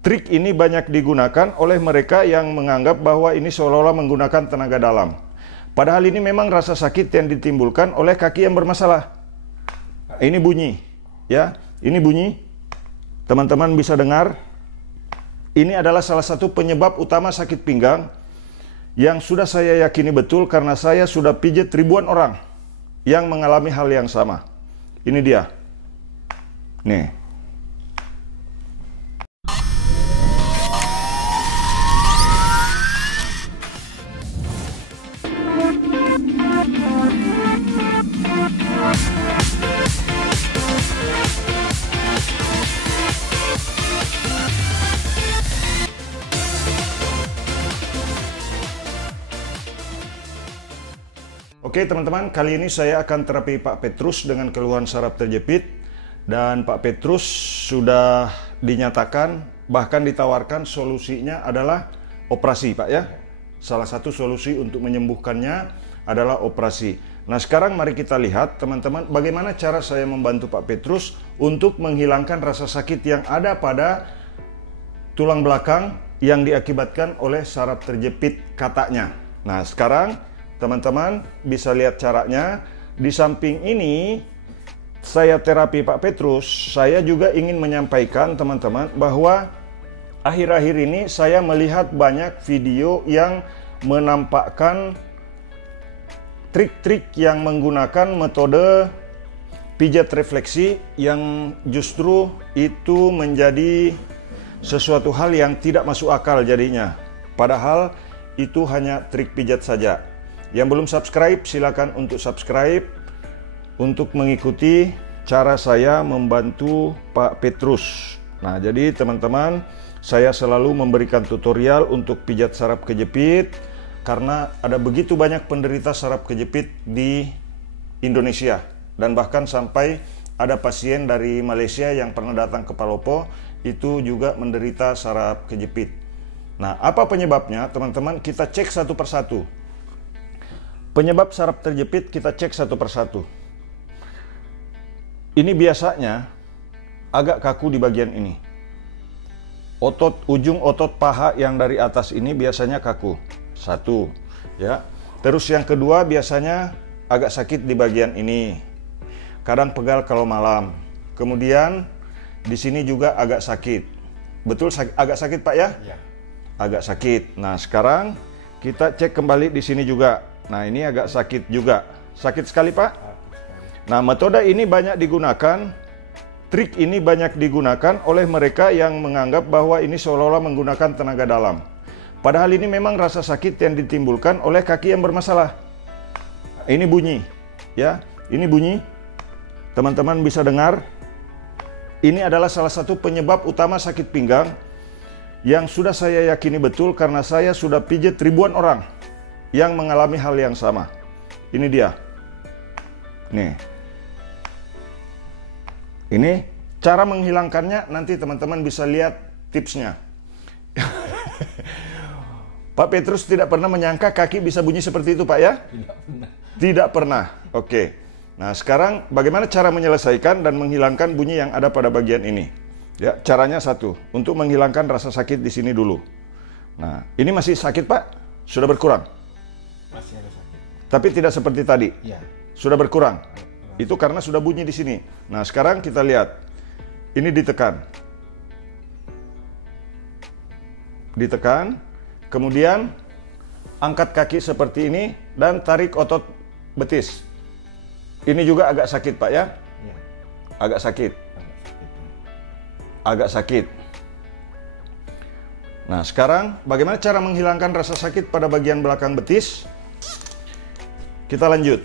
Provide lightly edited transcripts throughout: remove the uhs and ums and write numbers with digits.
Trik ini banyak digunakan oleh mereka yang menganggap bahwa ini seolah-olah menggunakan tenaga dalam. Padahal ini memang rasa sakit yang ditimbulkan oleh kaki yang bermasalah. Ini bunyi, ya. Ini bunyi. Teman-teman bisa dengar. Ini adalah salah satu penyebab utama sakit pinggang yang sudah saya yakini betul karena saya sudah pijat ribuan orang yang mengalami hal yang sama. Ini dia. Nih. Oke teman-teman, kali ini saya akan terapi Pak Petrus dengan keluhan saraf terjepit. Dan Pak Petrus sudah dinyatakan, bahkan ditawarkan solusinya adalah operasi Pak ya. Salah satu solusi untuk menyembuhkannya adalah operasi. Nah sekarang mari kita lihat teman-teman bagaimana cara saya membantu Pak Petrus untuk menghilangkan rasa sakit yang ada pada tulang belakang yang diakibatkan oleh saraf terjepit katanya. Nah sekarang teman-teman bisa lihat caranya. Di samping ini saya terapi Pak Petrus, saya juga ingin menyampaikan teman-teman bahwa akhir-akhir ini saya melihat banyak video yang menampakkan trik-trik yang menggunakan metode pijat refleksi yang justru itu menjadi sesuatu hal yang tidak masuk akal jadinya. Padahal itu hanya trik pijat saja. Yang belum subscribe, silakan untuk subscribe untuk mengikuti cara saya membantu Pak Petrus. Nah, jadi teman-teman, saya selalu memberikan tutorial untuk pijat saraf kejepit karena ada begitu banyak penderita saraf kejepit di Indonesia dan bahkan sampai ada pasien dari Malaysia yang pernah datang ke Palopo itu juga menderita saraf kejepit. Nah, apa penyebabnya? Teman-teman, kita cek satu persatu. Penyebab saraf terjepit kita cek satu persatu. Ini biasanya agak kaku di bagian ini. Ujung otot paha yang dari atas ini biasanya kaku. Satu, ya. Terus yang kedua biasanya agak sakit di bagian ini. Kadang pegal kalau malam. Kemudian di sini juga agak sakit. Betul agak sakit Pak ya? Ya. Agak sakit. Nah, sekarang kita cek kembali di sini juga. Nah, ini agak sakit juga. Sakit sekali, Pak? Nah, metode ini banyak digunakan, trik ini banyak digunakan oleh mereka yang menganggap bahwa ini seolah-olah menggunakan tenaga dalam. Padahal ini memang rasa sakit yang ditimbulkan oleh kaki yang bermasalah. Ini bunyi, ya. Ini bunyi. Teman-teman bisa dengar. Ini adalah salah satu penyebab utama sakit pinggang yang sudah saya yakini betul karena saya sudah pijat ribuan orang yang mengalami hal yang sama. Ini dia. Nih. Ini cara menghilangkannya, nanti teman-teman bisa lihat tipsnya. Pak Petrus tidak pernah menyangka kaki bisa bunyi seperti itu Pak ya? Tidak pernah. Tidak pernah. Oke. Nah sekarang bagaimana cara menyelesaikan dan menghilangkan bunyi yang ada pada bagian ini? Ya, caranya satu, untuk menghilangkan rasa sakit di sini dulu. Nah, ini masih sakit Pak? Sudah berkurang? Masih ada sakit. Tapi tidak seperti tadi. Ya. Sudah berkurang. Itu karena sudah bunyi di sini. Nah, sekarang kita lihat. Ini ditekan. Ditekan. Kemudian angkat kaki seperti ini dan tarik otot betis. Ini juga agak sakit, Pak ya? Ya. Agak sakit. Agak sakit. Nah, sekarang bagaimana cara menghilangkan rasa sakit pada bagian belakang betis? Kita lanjut.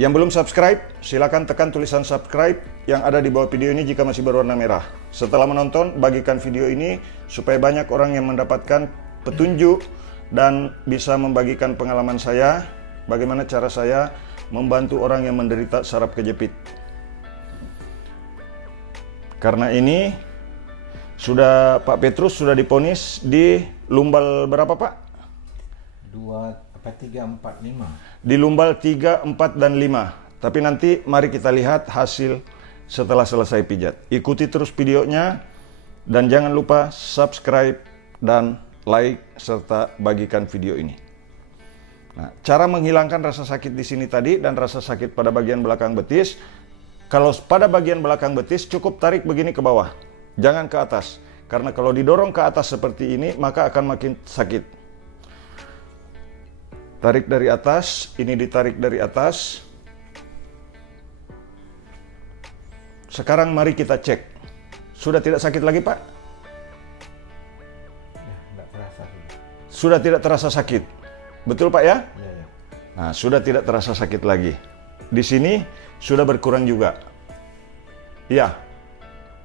Yang belum subscribe, silakan tekan tulisan subscribe yang ada di bawah video ini jika masih berwarna merah. Setelah menonton, bagikan video ini supaya banyak orang yang mendapatkan petunjuk dan bisa membagikan pengalaman saya, bagaimana cara saya membantu orang yang menderita saraf kejepit. Karena ini sudah Pak Petrus sudah diponis di lumbal berapa Pak? 3, 4, 5. Di lumbal 3, 4, dan 5. Tapi nanti mari kita lihat hasil setelah selesai pijat. Ikuti terus videonya Dan jangan lupa subscribe dan like serta bagikan video ini. Nah, cara menghilangkan rasa sakit di sini tadi dan rasa sakit pada bagian belakang betis. Kalau pada bagian belakang betis cukup tarik begini ke bawah, jangan ke atas. Karena kalau didorong ke atas seperti ini maka akan makin sakit. Tarik dari atas, ini ditarik dari atas. Sekarang mari kita cek. Sudah tidak sakit lagi, Pak? Ya, nggak terasa. Sudah tidak terasa sakit. Betul, Pak ya? Iya, ya. Nah, sudah tidak terasa sakit lagi. Di sini sudah berkurang juga. Iya.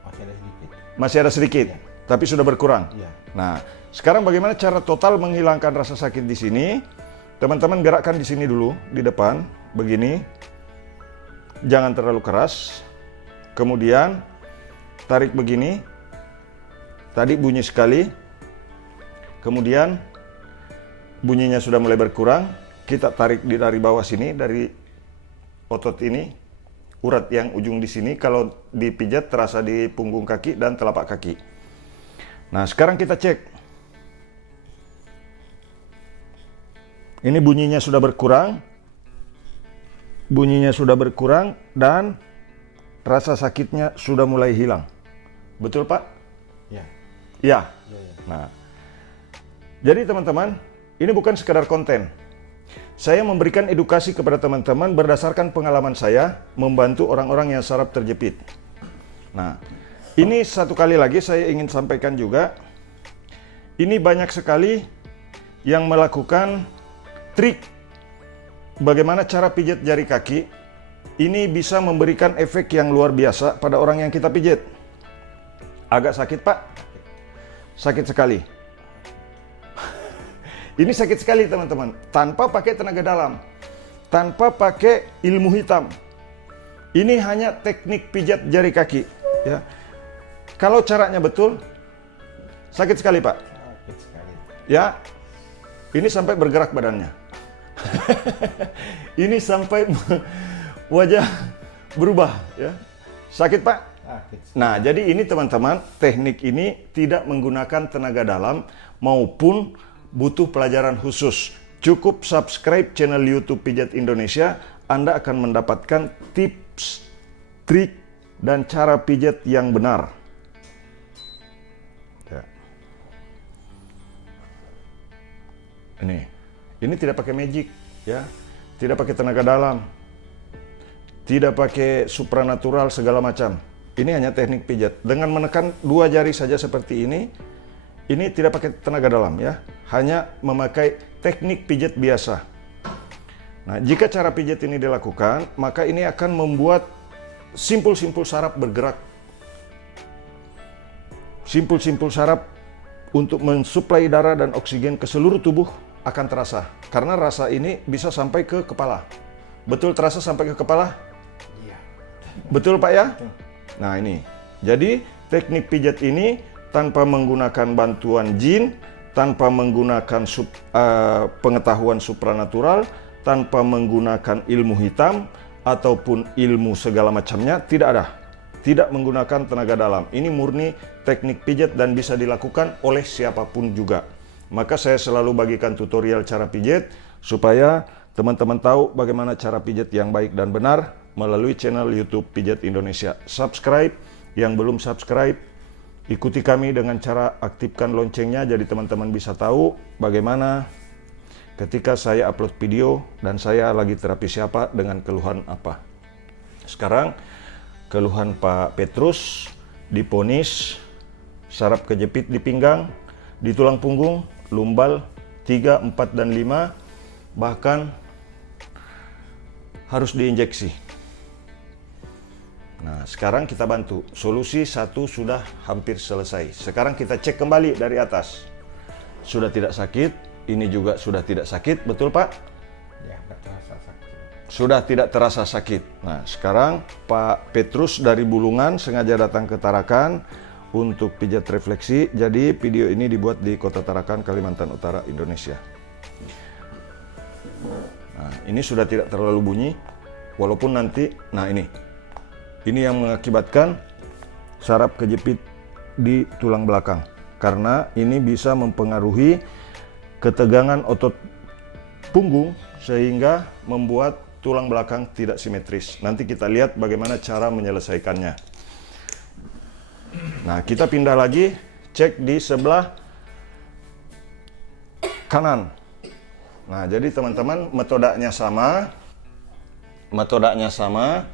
Masih ada sedikit. Masih ada sedikit, Ya. tapi sudah berkurang. Iya. Nah, sekarang bagaimana cara total menghilangkan rasa sakit di sini? Teman-teman gerakkan di sini dulu, di depan, begini. Jangan terlalu keras. Kemudian tarik begini. Tadi bunyi sekali. Kemudian bunyinya sudah mulai berkurang. Kita tarik dari bawah sini, dari otot ini. Urat yang ujung di sini, kalau dipijat terasa di punggung kaki dan telapak kaki. Nah, sekarang kita cek. Ini bunyinya sudah berkurang. Bunyinya sudah berkurang dan rasa sakitnya sudah mulai hilang. Betul, Pak? Ya. Ya. Ya, ya. Nah, jadi teman-teman, ini bukan sekedar konten. Saya memberikan edukasi kepada teman-teman berdasarkan pengalaman saya membantu orang-orang yang saraf terjepit. Nah, ini satu kali lagi saya ingin sampaikan juga. Ini banyak sekali yang melakukan trik bagaimana cara pijat jari kaki. Ini bisa memberikan efek yang luar biasa pada orang yang kita pijat. Agak sakit, Pak? Sakit sekali. Ini sakit sekali, teman-teman. Tanpa pakai tenaga dalam. Tanpa pakai ilmu hitam. Ini hanya teknik pijat jari kaki. Ya. Kalau caranya betul, sakit sekali, Pak. Sakit sekali. Ya, ini sampai bergerak badannya. Ini sampai wajah berubah. Ya. Sakit, Pak? Sakit sekali. Nah, jadi ini teman-teman, teknik ini tidak menggunakan tenaga dalam maupun butuh pelajaran khusus. Cukup subscribe channel YouTube Pijat Indonesia, Anda akan mendapatkan tips, trik, dan cara pijat yang benar. Ya. Ini tidak pakai magic, ya, tidak pakai tenaga dalam, tidak pakai supranatural segala macam. Ini hanya teknik pijat. Dengan menekan dua jari saja seperti ini tidak pakai tenaga dalam, ya. Hanya memakai teknik pijat biasa. Nah, jika cara pijat ini dilakukan, maka ini akan membuat simpul-simpul saraf bergerak. Simpul-simpul saraf untuk mensuplai darah dan oksigen ke seluruh tubuh akan terasa. Karena rasa ini bisa sampai ke kepala. Betul terasa sampai ke kepala? Iya. Betul, Pak ya? Nah, ini. Jadi, teknik pijat ini tanpa menggunakan bantuan jin, tanpa menggunakan pengetahuan supranatural, tanpa menggunakan ilmu hitam, ataupun ilmu segala macamnya, tidak ada. Tidak menggunakan tenaga dalam. Ini murni teknik pijat dan bisa dilakukan oleh siapapun juga. Maka saya selalu bagikan tutorial cara pijat, supaya teman-teman tahu bagaimana cara pijat yang baik dan benar melalui channel YouTube Pijat Indonesia. Subscribe, yang belum subscribe, ikuti kami dengan cara aktifkan loncengnya, jadi teman-teman bisa tahu bagaimana ketika saya upload video dan saya lagi terapi siapa dengan keluhan apa. Sekarang keluhan Pak Petrus diponis saraf kejepit di pinggang, di tulang punggung, lumbal 3, 4, dan 5, bahkan harus diinjeksi. Nah, sekarang kita bantu. Solusi 1 sudah hampir selesai. Sekarang kita cek kembali dari atas. Sudah tidak sakit, ini juga sudah tidak sakit, betul Pak? Ya, nggak terasa sakit. Sudah tidak terasa sakit. Nah, sekarang Pak Petrus dari Bulungan sengaja datang ke Tarakan untuk pijat refleksi. Jadi video ini dibuat di Kota Tarakan, Kalimantan Utara, Indonesia. Nah, ini sudah tidak terlalu bunyi, walaupun nanti, nah ini yang mengakibatkan saraf kejepit di tulang belakang karena ini bisa mempengaruhi ketegangan otot punggung sehingga membuat tulang belakang tidak simetris. Nanti kita lihat bagaimana cara menyelesaikannya. Nah, kita pindah lagi, cek di sebelah kanan. Nah, jadi teman-teman, metodenya sama,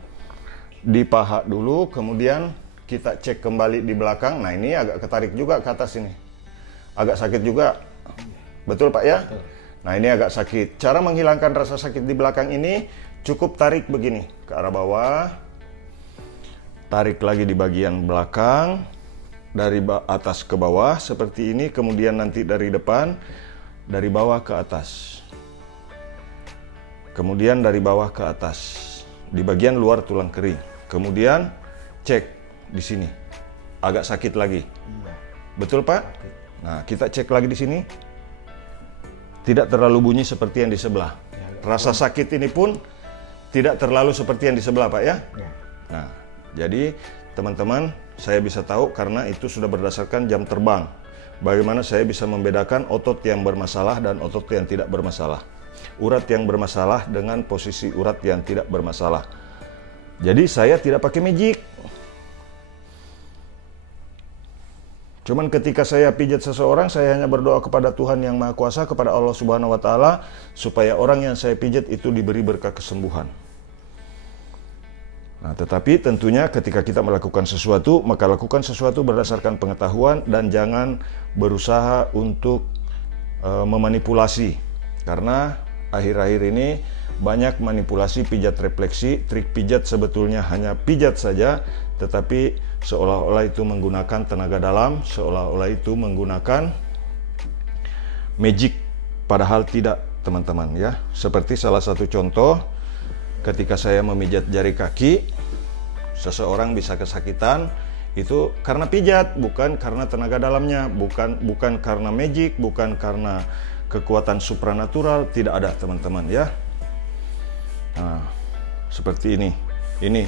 di paha dulu, kemudian kita cek kembali di belakang. Nah, ini agak ketarik juga ke atas ini. Agak sakit juga. Betul Pak ya? Betul. Nah, ini agak sakit. Cara menghilangkan rasa sakit di belakang ini cukup tarik begini ke arah bawah. Tarik lagi di bagian belakang dari atas ke bawah seperti ini, kemudian nanti dari depan dari bawah ke atas. Kemudian dari bawah ke atas di bagian luar tulang kering. Kemudian cek di sini. Agak sakit lagi. Iya. Betul Pak? Nah, kita cek lagi di sini. Tidak terlalu bunyi seperti yang di sebelah. Rasa sakit ini pun tidak terlalu seperti yang di sebelah, Pak ya. Ya. Nah, jadi teman-teman, saya bisa tahu karena itu sudah berdasarkan jam terbang. Bagaimana saya bisa membedakan otot yang bermasalah dan otot yang tidak bermasalah. Urat yang bermasalah dengan posisi urat yang tidak bermasalah. Jadi saya tidak pakai magic. Cuman ketika saya pijat seseorang, saya hanya berdoa kepada Tuhan yang Maha Kuasa, kepada Allah Subhanahu wa Ta'ala, supaya orang yang saya pijat itu diberi berkah kesembuhan. Nah, tetapi tentunya ketika kita melakukan sesuatu, maka lakukan sesuatu berdasarkan pengetahuan dan jangan berusaha untuk memanipulasi. Karena akhir-akhir ini banyak manipulasi pijat refleksi, trik pijat sebetulnya hanya pijat saja, tetapi seolah-olah itu menggunakan tenaga dalam, seolah-olah itu menggunakan magic, padahal tidak teman-teman ya. Seperti salah satu contoh, ketika saya memijat jari kaki, seseorang bisa kesakitan, itu karena pijat, bukan karena tenaga dalamnya, bukan karena magic, bukan karena kekuatan supranatural, tidak ada teman-teman ya. Nah, seperti ini. Ini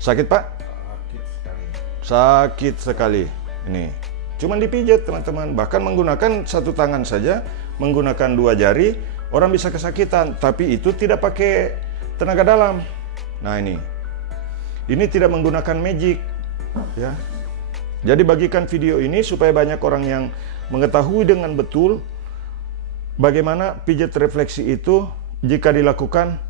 sakit Pak? Sakit sekali. Sakit sekali. Ini cuman dipijat teman-teman. Bahkan menggunakan satu tangan saja, menggunakan dua jari, orang bisa kesakitan. Tapi itu tidak pakai tenaga dalam. Nah ini tidak menggunakan magic, ya. Jadi bagikan video ini supaya banyak orang yang mengetahui dengan betul bagaimana pijat refleksi itu jika dilakukan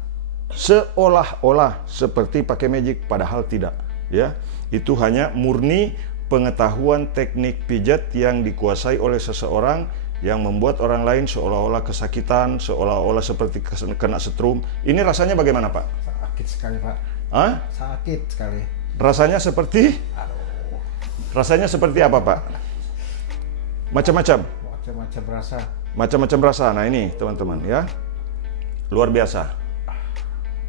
seolah-olah seperti pakai magic, padahal tidak, ya. Itu hanya murni pengetahuan teknik pijat yang dikuasai oleh seseorang yang membuat orang lain seolah-olah kesakitan, seolah-olah seperti kena setrum. Ini rasanya bagaimana, Pak? Sakit sekali, Pak. Hah? Sakit sekali. Rasanya seperti? Aduh. Rasanya seperti apa, Pak? Macam-macam. Macam-macam rasa. Macam-macam rasa. Nah ini teman-teman ya, luar biasa.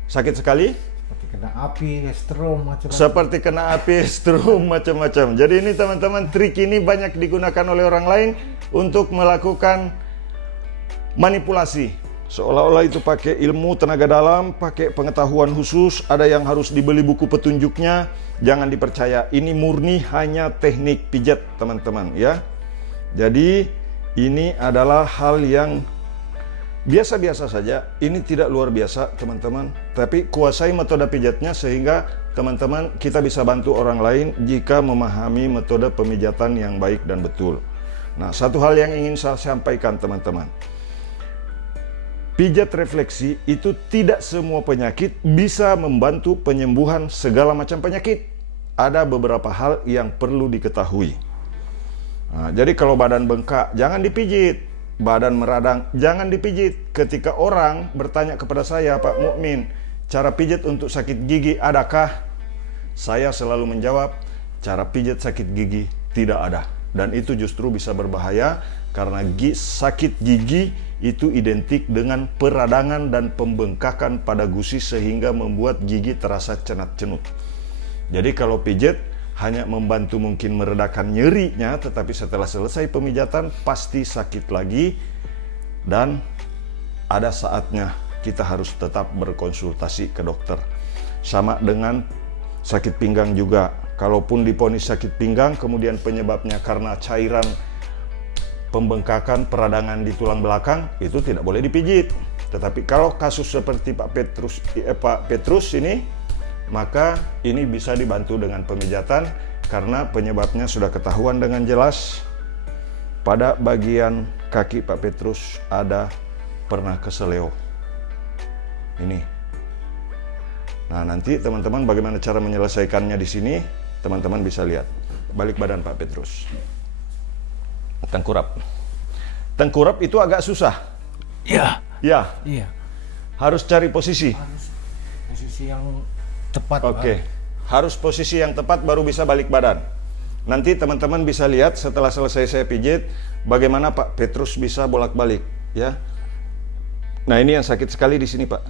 Sakit sekali. Seperti kena api, strom, macam-macam. Seperti kena api, strum, macam-macam. Jadi ini teman-teman, trik ini banyak digunakan oleh orang lain untuk melakukan manipulasi. Seolah-olah itu pakai ilmu tenaga dalam, pakai pengetahuan khusus, ada yang harus dibeli buku petunjuknya. Jangan dipercaya, ini murni hanya teknik pijat teman-teman ya. Jadi ini adalah hal yang biasa-biasa saja, ini tidak luar biasa teman-teman, tapi kuasai metode pijatnya sehingga teman-teman kita bisa bantu orang lain jika memahami metode pemijatan yang baik dan betul. Nah, satu hal yang ingin saya sampaikan teman-teman, pijat refleksi itu tidak semua penyakit bisa membantu penyembuhan segala macam penyakit. Ada beberapa hal yang perlu diketahui. Nah, jadi kalau badan bengkak jangan dipijit. Badan meradang, jangan dipijit. Ketika orang bertanya kepada saya, Pak Mukmin, cara pijat untuk sakit gigi adakah? Saya selalu menjawab, cara pijat sakit gigi tidak ada. Dan itu justru bisa berbahaya, karena sakit gigi itu identik dengan peradangan dan pembengkakan pada gusi sehingga membuat gigi terasa cenat-cenut. Jadi kalau pijat hanya membantu mungkin meredakan nyerinya, tetapi setelah selesai pemijatan pasti sakit lagi, dan ada saatnya kita harus tetap berkonsultasi ke dokter. Sama dengan sakit pinggang juga, Kalaupun diponis sakit pinggang, kemudian penyebabnya karena cairan pembengkakan peradangan di tulang belakang, itu tidak boleh dipijit. Tetapi kalau kasus seperti Pak Petrus ini, maka ini bisa dibantu dengan pemijatan karena penyebabnya sudah ketahuan dengan jelas. Pada bagian kaki Pak Petrus ada pernah keseleo. Ini. Nah, nanti teman-teman bagaimana cara menyelesaikannya di sini, teman-teman bisa lihat. Balik badan Pak Petrus. Tengkurap. Tengkurap itu agak susah. Iya. Ya. Iya. Harus cari posisi. Harus posisi yang tepat. Oke. Harus posisi yang tepat baru bisa balik badan. Nanti teman-teman bisa lihat setelah selesai saya pijit bagaimana Pak Petrus bisa bolak-balik, ya. Nah, ini yang sakit sekali di sini, Pak.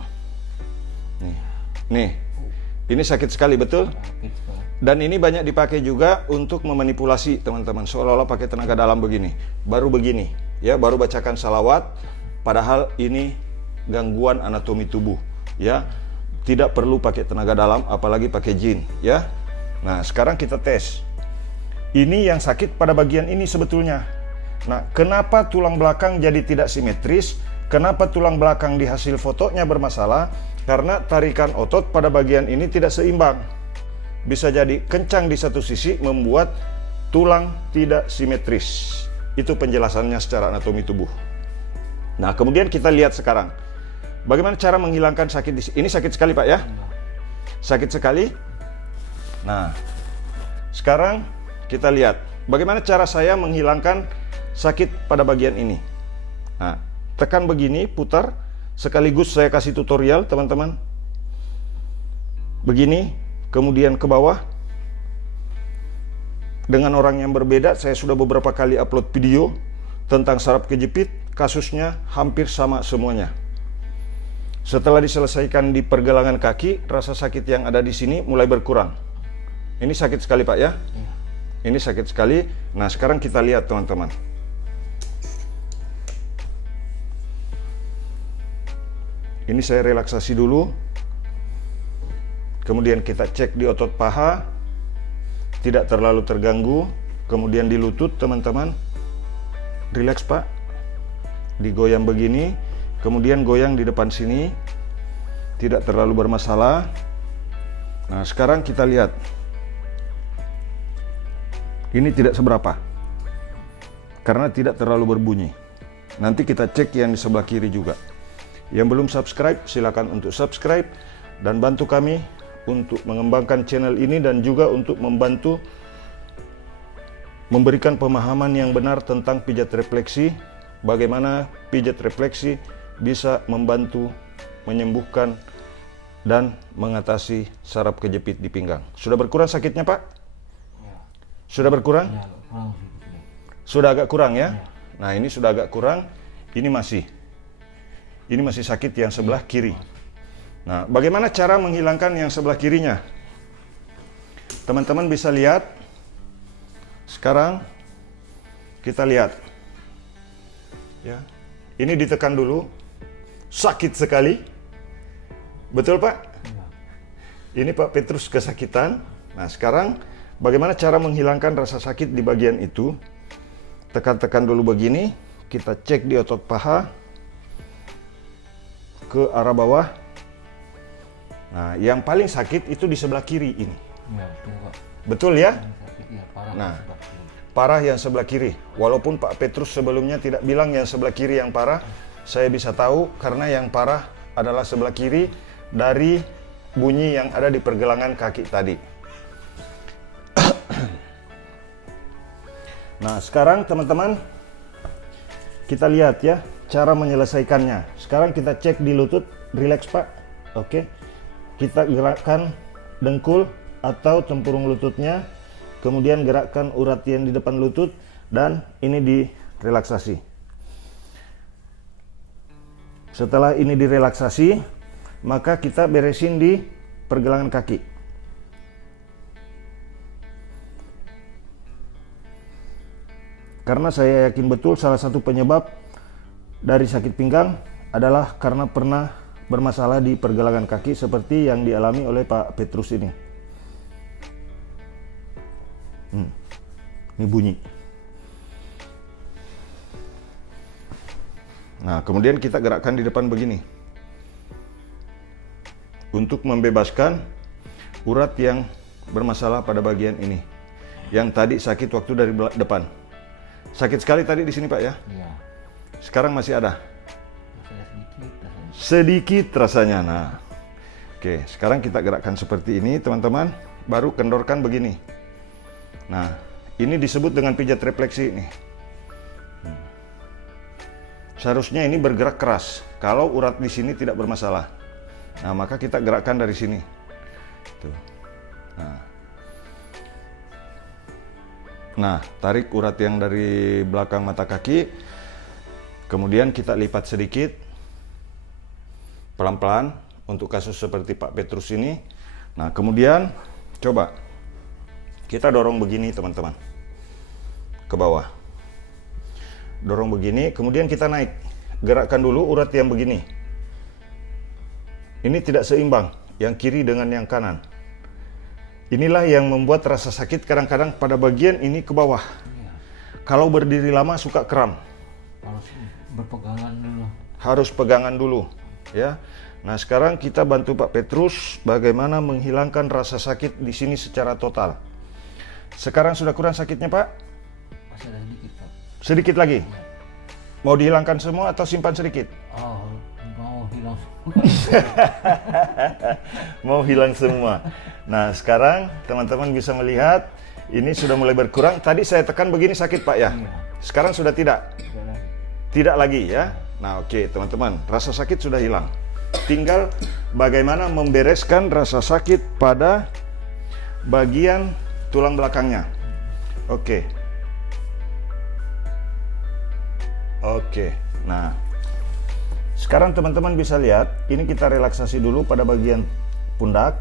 Nih. Ini sakit sekali, betul? Dan ini banyak dipakai juga untuk memanipulasi, teman-teman. Seolah-olah pakai tenaga dalam begini. Baru begini, ya, baru bacakan salawat, padahal ini gangguan anatomi tubuh, ya. Tidak perlu pakai tenaga dalam, apalagi pakai jin, ya. Nah, sekarang kita tes. Ini yang sakit pada bagian ini sebetulnya. Nah, kenapa tulang belakang jadi tidak simetris? Kenapa tulang belakang di hasil fotonya bermasalah? Karena tarikan otot pada bagian ini tidak seimbang. Bisa jadi kencang di satu sisi membuat tulang tidak simetris. Itu penjelasannya secara anatomi tubuh. Nah, kemudian kita lihat sekarang. Bagaimana cara menghilangkan sakit di sini? Ini sakit sekali, Pak, ya? Sakit sekali. Nah, sekarang kita lihat bagaimana cara saya menghilangkan sakit pada bagian ini. Nah, tekan begini, putar. Sekaligus saya kasih tutorial, teman-teman. Begini, kemudian ke bawah. Dengan orang yang berbeda, saya sudah beberapa kali upload video tentang saraf kejepit. Kasusnya hampir sama semuanya. Setelah diselesaikan di pergelangan kaki, rasa sakit yang ada di sini mulai berkurang. Ini sakit sekali, Pak, ya? Ini sakit sekali. Nah, sekarang kita lihat, teman-teman. Ini saya relaksasi dulu. Kemudian kita cek di otot paha. Tidak terlalu terganggu. Kemudian di lutut, teman-teman. Rileks, Pak. Digoyang begini. Kemudian goyang di depan sini. Tidak terlalu bermasalah. Nah, sekarang kita lihat. Ini tidak seberapa. Karena tidak terlalu berbunyi. Nanti kita cek yang di sebelah kiri juga. Yang belum subscribe, silakan untuk subscribe. Dan bantu kami untuk mengembangkan channel ini. Dan juga untuk membantu memberikan pemahaman yang benar tentang pijat refleksi. Bagaimana pijat refleksi bisa membantu menyembuhkan dan mengatasi saraf kejepit di pinggang. Sudah berkurang sakitnya, Pak? Sudah berkurang? Sudah agak kurang, ya? Nah, ini sudah agak kurang. Ini masih sakit yang sebelah kiri. Nah, bagaimana cara menghilangkan yang sebelah kirinya? Teman-teman bisa lihat. Sekarang kita lihat. Ya. Ini ditekan dulu. Sakit sekali. Betul, Pak? Ini Pak Petrus kesakitan. Nah, sekarang bagaimana cara menghilangkan rasa sakit di bagian itu? Tekan-tekan dulu begini. Kita cek di otot paha. Ke arah bawah. Nah, yang paling sakit itu di sebelah kiri ini. Betul, ya? Nah, parah yang sebelah kiri. Walaupun Pak Petrus sebelumnya tidak bilang yang sebelah kiri yang parah, saya bisa tahu karena yang parah adalah sebelah kiri dari bunyi yang ada di pergelangan kaki tadi. Nah, sekarang teman-teman kita lihat ya cara menyelesaikannya. Sekarang kita cek di lutut, rileks, Pak. Oke. Kita gerakkan dengkul atau tempurung lututnya, kemudian gerakkan urat yang di depan lutut dan ini direlaksasi. Setelah ini direlaksasi, maka kita beresin di pergelangan kaki. Karena saya yakin betul salah satu penyebab dari sakit pinggang adalah karena pernah bermasalah di pergelangan kaki seperti yang dialami oleh Pak Petrus ini. Ini bunyi. Nah, kemudian kita gerakkan di depan begini. Untuk membebaskan urat yang bermasalah pada bagian ini. Yang tadi sakit waktu dari depan. Sakit sekali tadi di sini, Pak ya? Iya. Sekarang masih ada? Saya sedikit rasanya. Sedikit rasanya. Nah, oke, sekarang kita gerakkan seperti ini, teman-teman. Baru kendorkan begini. Nah, ini disebut dengan pijat refleksi nih. Seharusnya ini bergerak keras. Kalau urat di sini tidak bermasalah, nah maka kita gerakkan dari sini. Tuh. Nah, tarik urat yang dari belakang mata kaki. Kemudian kita lipat sedikit, pelan-pelan untuk kasus seperti Pak Petrus ini. Nah, kemudian coba kita dorong begini, teman-teman, ke bawah. Dorong begini, kemudian kita naik. Gerakkan dulu urat yang begini. Ini tidak seimbang, yang kiri dengan yang kanan. Inilah yang membuat rasa sakit kadang-kadang pada bagian ini ke bawah. Iya. Kalau berdiri lama suka kram. Harus berpegangan dulu. Harus pegangan dulu, ya. Nah, sekarang kita bantu Pak Petrus bagaimana menghilangkan rasa sakit di sini secara total. Sekarang sudah kurang sakitnya, Pak? Masih ada sedikit, Pak. Sedikit lagi. Mau dihilangkan semua atau simpan sedikit? Oh, mau hilang. Mau hilang semua. Nah, sekarang teman-teman bisa melihat ini sudah mulai berkurang. Tadi saya tekan begini sakit, Pak ya? Iya. Sekarang sudah tidak? Tidak lagi. Tidak lagi ya. Nah, oke, teman-teman, rasa sakit sudah hilang. Tinggal bagaimana membereskan rasa sakit pada bagian tulang belakangnya. Oke. Nah, sekarang teman-teman bisa lihat, ini kita relaksasi dulu pada bagian pundak.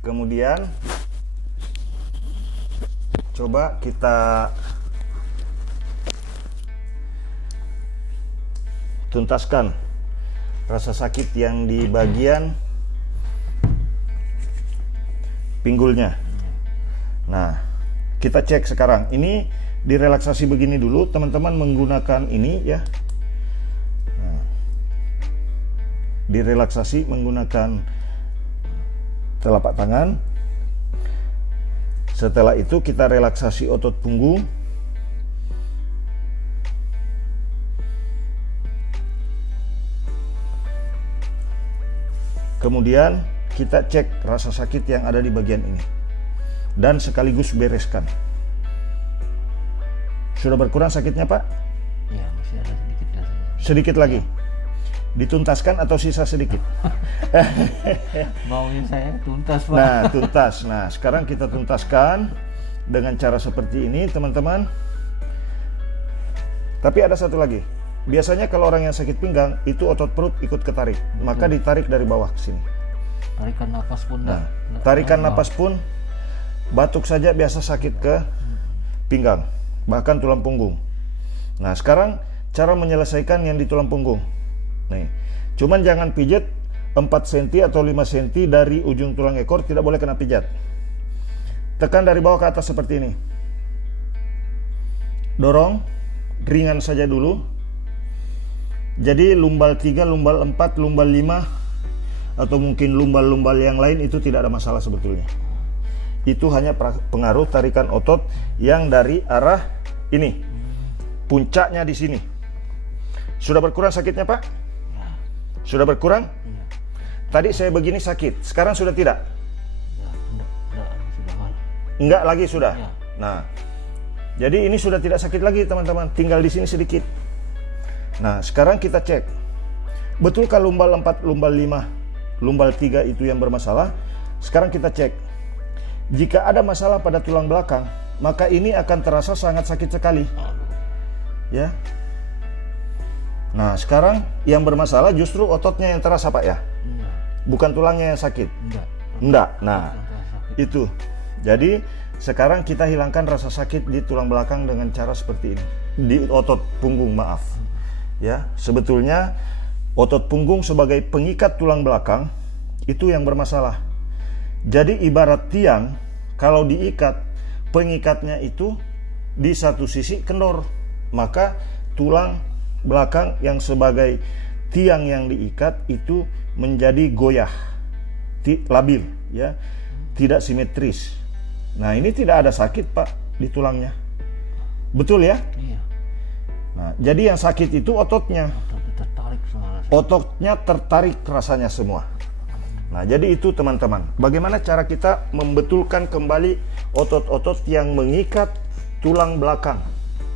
Kemudian coba kita tuntaskan rasa sakit yang di bagian pinggulnya. Nah, kita cek sekarang. Ini direlaksasi begini dulu, teman-teman menggunakan ini ya. Nah, direlaksasi menggunakan telapak tangan. Setelah itu kita relaksasi otot punggung. Kemudian kita cek rasa sakit yang ada di bagian ini. Dan sekaligus bereskan. Sudah berkurang sakitnya, Pak? Ya, masih ada sedikit rasanya. Sedikit lagi. Dituntaskan atau sisa sedikit? Maunya saya tuntas, Pak. Nah, tuntas. Nah, sekarang kita tuntaskan dengan cara seperti ini, teman-teman. Tapi ada satu lagi. Biasanya kalau orang yang sakit pinggang, itu otot perut ikut ketarik. Maka ditarik dari bawah ke sini. Tarikan napas pun Nah, tarikan napas pun, batuk saja biasa sakit ke pinggang, bahkan tulang punggung. Nah, sekarang cara menyelesaikan yang di tulang punggung. Nih, cuman jangan pijat 4 cm atau 5 cm dari ujung tulang ekor, tidak boleh kena pijat. Tekan dari bawah ke atas seperti ini. Dorong, ringan saja dulu. Jadi lumbal 3, lumbal 4, lumbal 5, atau mungkin lumbal-lumbal yang lain itu tidak ada masalah sebetulnya. Itu hanya pengaruh tarikan otot yang dari arah ini. Puncaknya di sini. Sudah berkurang sakitnya, Pak? Ya. Sudah berkurang? Iya. Tadi saya begini sakit, sekarang sudah tidak? Ya, enggak, sudah malah. Enggak lagi sudah. Ya. Nah, jadi ini sudah tidak sakit lagi, teman-teman. Tinggal di sini sedikit. Nah, sekarang kita cek. Betulkah lumbal 4, lumbal 5, lumbal 3 itu yang bermasalah? Sekarang kita cek. Jika ada masalah pada tulang belakang, maka ini akan terasa sangat sakit sekali. Ya. Nah, sekarang yang bermasalah justru ototnya yang terasa, Pak ya? Enggak. Bukan tulangnya yang sakit. Enggak. Enggak. Nah, Sakit. itu. Jadi, sekarang kita hilangkan rasa sakit di tulang belakang dengan cara seperti ini. Di otot punggung, maaf. Ya, sebetulnya otot punggung sebagai pengikat tulang belakang itu yang bermasalah. Jadi ibarat tiang, kalau diikat, pengikatnya itu di satu sisi kendor, maka tulang belakang yang sebagai tiang yang diikat itu menjadi goyah, labil, ya, tidak simetris. Nah, ini tidak ada sakit, Pak, di tulangnya. Betul ya? Iya. Nah, jadi yang sakit itu ototnya. Tertarik semua. Ototnya tertarik rasanya semua. Nah, jadi itu teman-teman. Bagaimana cara kita membetulkan kembali otot-otot yang mengikat tulang belakang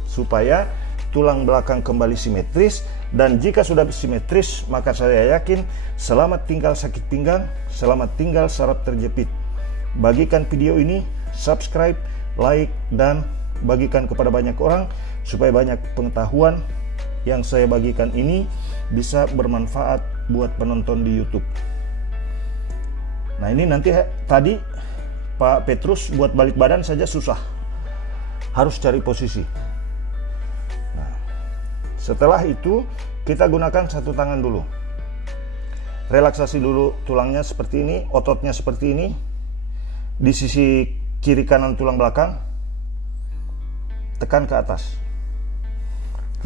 supaya tulang belakang kembali simetris, dan jika sudah simetris, maka saya yakin selamat tinggal sakit pinggang, selamat tinggal saraf terjepit. Bagikan video ini, subscribe, like, dan bagikan kepada banyak orang supaya banyak pengetahuan yang saya bagikan ini bisa bermanfaat buat penonton di YouTube. Nah, ini nanti tadi Pak Petrus buat balik badan saja susah, harus cari posisi. Nah, setelah itu kita gunakan satu tangan dulu, relaksasi dulu tulangnya seperti ini, ototnya seperti ini di sisi kiri kanan tulang belakang, tekan ke atas,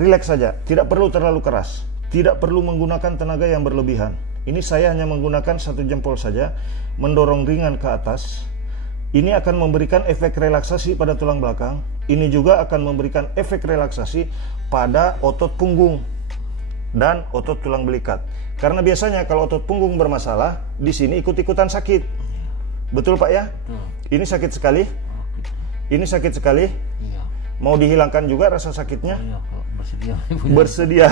rileks saja, tidak perlu terlalu keras, tidak perlu menggunakan tenaga yang berlebihan. Ini saya hanya menggunakan satu jempol saja, mendorong ringan ke atas. Ini akan memberikan efek relaksasi pada tulang belakang. Ini juga akan memberikan efek relaksasi pada otot punggung dan otot tulang belikat. Karena biasanya kalau otot punggung bermasalah, di sini ikut-ikutan sakit. Betul, Pak ya? Ini sakit sekali. Ini sakit sekali. Iya. Mau dihilangkan juga rasa sakitnya? Iya, kalau bersedia. Bersedia.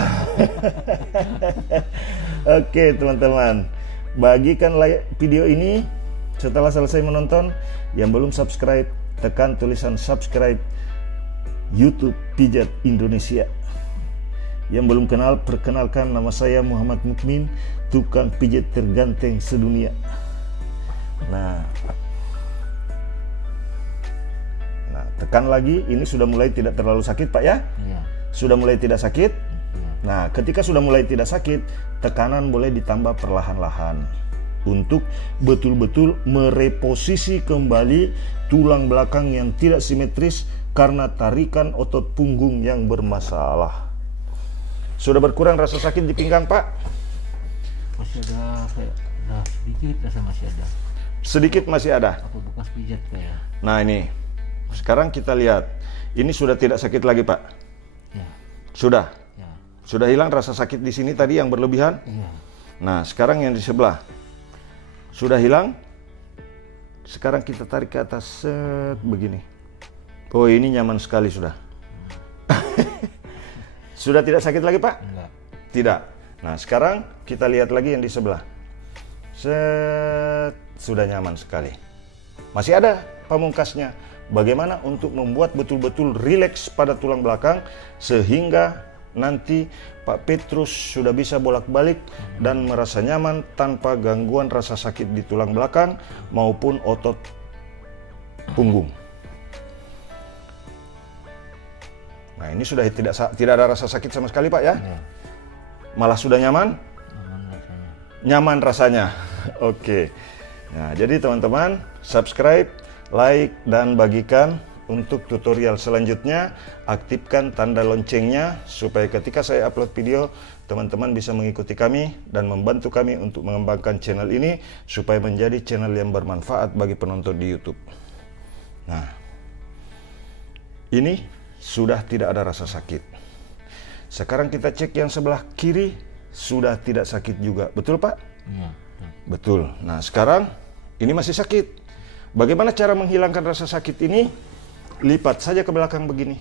Oke, teman-teman, bagikan like video ini setelah selesai menonton. Yang belum subscribe, tekan tulisan subscribe YouTube Pijat Indonesia. Yang belum kenal, perkenalkan, nama saya Muhammad Mukmin, tukang pijat terganteng sedunia. Nah, tekan lagi. Ini sudah mulai tidak terlalu sakit, Pak ya? Iya. Sudah mulai tidak sakit. Iya. Nah, ketika sudah mulai tidak sakit, tekanan boleh ditambah perlahan-lahan untuk betul-betul mereposisi kembali tulang belakang yang tidak simetris karena tarikan otot punggung yang bermasalah. Sudah berkurang rasa sakit di pinggang, Pak? Masih ada kayak sedikit rasa masih ada. Sedikit masih ada. Apa bekas pijat kayak. Nah, ini. Sekarang kita lihat. Ini sudah tidak sakit lagi, Pak? Ya. Sudah. Ya. Sudah hilang rasa sakit di sini tadi yang berlebihan? Iya. Nah, sekarang yang di sebelah. Sudah hilang. Sekarang kita tarik ke atas, set, begini. Oh, ini nyaman sekali sudah. Sudah tidak sakit lagi, Pak? Enggak. Tidak. Nah, sekarang kita lihat lagi yang di sebelah. Set, sudah nyaman sekali. Masih ada pamungkasnya. Bagaimana untuk membuat betul-betul rileks pada tulang belakang sehingga nanti Pak Petrus sudah bisa bolak-balik dan merasa nyaman tanpa gangguan rasa sakit di tulang belakang maupun otot punggung. Nah, ini sudah tidak ada rasa sakit sama sekali, Pak ya? Ya. Malah sudah nyaman? Aman rasanya. Nyaman rasanya. Oke. Nah, jadi teman-teman, subscribe, like, dan bagikan untuk tutorial selanjutnya. Aktifkan tanda loncengnya supaya ketika saya upload video, teman-teman bisa mengikuti kami dan membantu kami untuk mengembangkan channel ini supaya menjadi channel yang bermanfaat bagi penonton di YouTube. Nah, ini sudah tidak ada rasa sakit. Sekarang kita cek yang sebelah kiri, sudah tidak sakit juga. Betul, Pak? Iya. Betul. Nah, sekarang ini masih sakit. Bagaimana cara menghilangkan rasa sakit ini? Lipat saja ke belakang begini.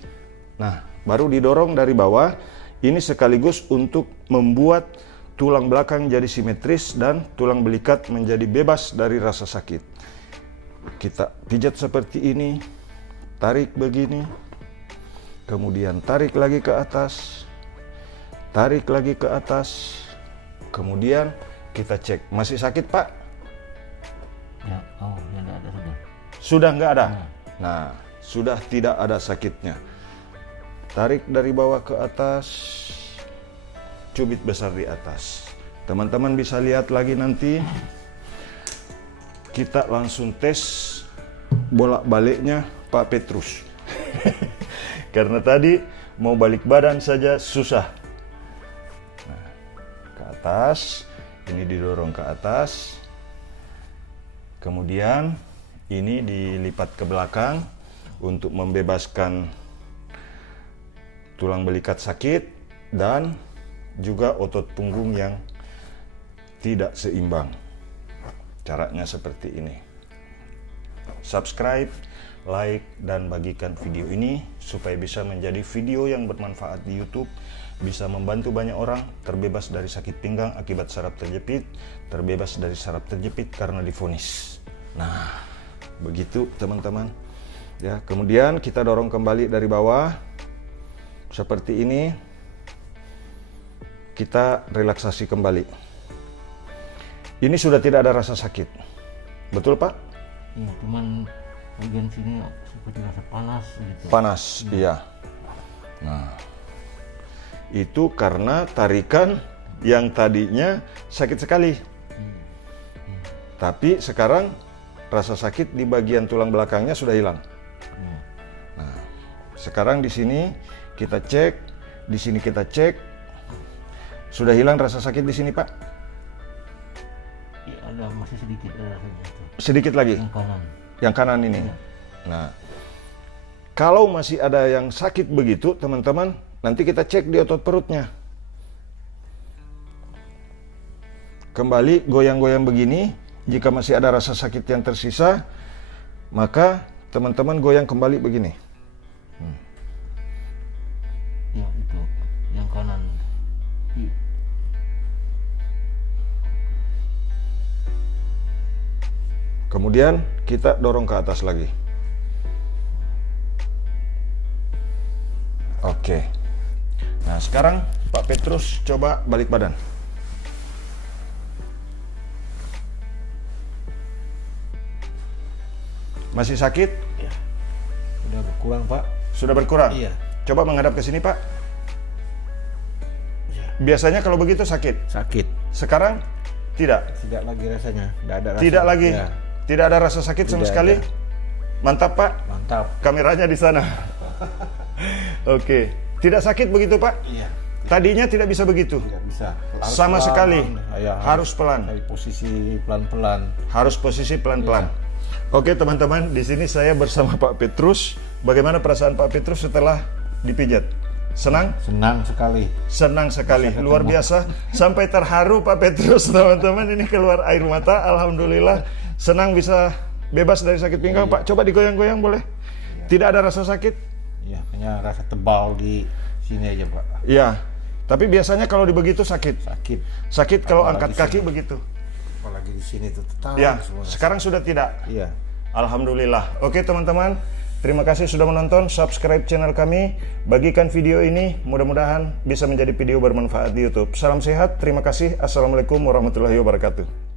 Nah, baru didorong dari bawah. Ini sekaligus untuk membuat tulang belakang jadi simetris dan tulang belikat menjadi bebas dari rasa sakit. Kita pijat seperti ini, tarik begini, kemudian tarik lagi ke atas, tarik lagi ke atas, kemudian kita cek. Masih sakit, Pak? Ya, oh, ya enggak ada sudah. Sudah nggak ada? Nah, sudah tidak ada sakitnya. Tarik dari bawah ke atas, cubit besar di atas. Teman-teman bisa lihat lagi nanti. Kita langsung tes bolak-baliknya Pak Petrus. Karena tadi mau balik badan saja susah. Nah, ke atas, ini didorong ke atas. Kemudian ini dilipat ke belakang untuk membebaskan tulang belikat sakit dan juga otot punggung yang tidak seimbang. Caranya seperti ini. Subscribe, like, dan bagikan video ini supaya bisa menjadi video yang bermanfaat di YouTube, bisa membantu banyak orang terbebas dari sakit pinggang akibat saraf terjepit, terbebas dari saraf terjepit karena divonis. Nah, begitu teman-teman. Ya, kemudian kita dorong kembali dari bawah seperti ini. Kita relaksasi kembali. Ini sudah tidak ada rasa sakit. Betul, Pak? Iya, cuman bagian sini seperti rasa panas gitu. Panas, iya. Nah, itu karena tarikan yang tadinya sakit sekali. Tapi sekarang rasa sakit di bagian tulang belakangnya sudah hilang. Nah, sekarang di sini kita cek, di sini kita cek. Sudah hilang rasa sakit di sini, Pak? Iya, ada masih sedikit ada gitu. Sedikit lagi. Yang kanan. Yang kanan ini. Iya. Nah, kalau masih ada yang sakit begitu, teman-teman, nanti kita cek di otot perutnya. Kembali goyang-goyang begini. Jika masih ada rasa sakit yang tersisa, maka teman-teman goyang kembali begini. Ya, itu. Yang kanan. Iya. Kemudian kita dorong ke atas lagi. Oke. Nah, sekarang Pak Petrus coba balik badan. Masih sakit? Ya. Sudah berkurang, Pak. Sudah berkurang? Iya. Coba menghadap ke sini, Pak. Ya. Biasanya kalau begitu sakit. Sakit. Sekarang tidak. Tidak lagi rasanya. Tidak ada rasa. Tidak lagi. Ya. Tidak ada rasa sakit sama Tidak sekali. ada. Mantap, Pak. Mantap. Kameranya di sana. Oke. Tidak sakit begitu, Pak? Iya. Tadinya tidak bisa begitu. Tidak bisa. Sama pelan. sekali. Ya, Harus pelan. Dari posisi pelan-pelan. Harus posisi pelan-pelan. Oke, teman-teman, di sini saya bersama Pak Petrus. Bagaimana perasaan Pak Petrus setelah dipijat? Senang? Senang sekali. Senang sekali, luar biasa. Sampai terharu Pak Petrus, teman-teman. Ini keluar air mata. Alhamdulillah, senang bisa bebas dari sakit pinggang, Pak. Coba digoyang-goyang boleh? Tidak ada rasa sakit? Iya, hanya rasa tebal di sini aja, Pak. Iya. Tapi biasanya kalau dibegitu sakit. Sakit. Sakit kalau Apalagi angkat kaki sini. begitu. Apalagi di sini tuh tetap. Ya, semua. sekarang sudah tidak. Iya. Alhamdulillah. Oke teman-teman, terima kasih sudah menonton. Subscribe channel kami, bagikan video ini. Mudah-mudahan bisa menjadi video bermanfaat di YouTube. Salam sehat, terima kasih. Assalamualaikum warahmatullahi wabarakatuh.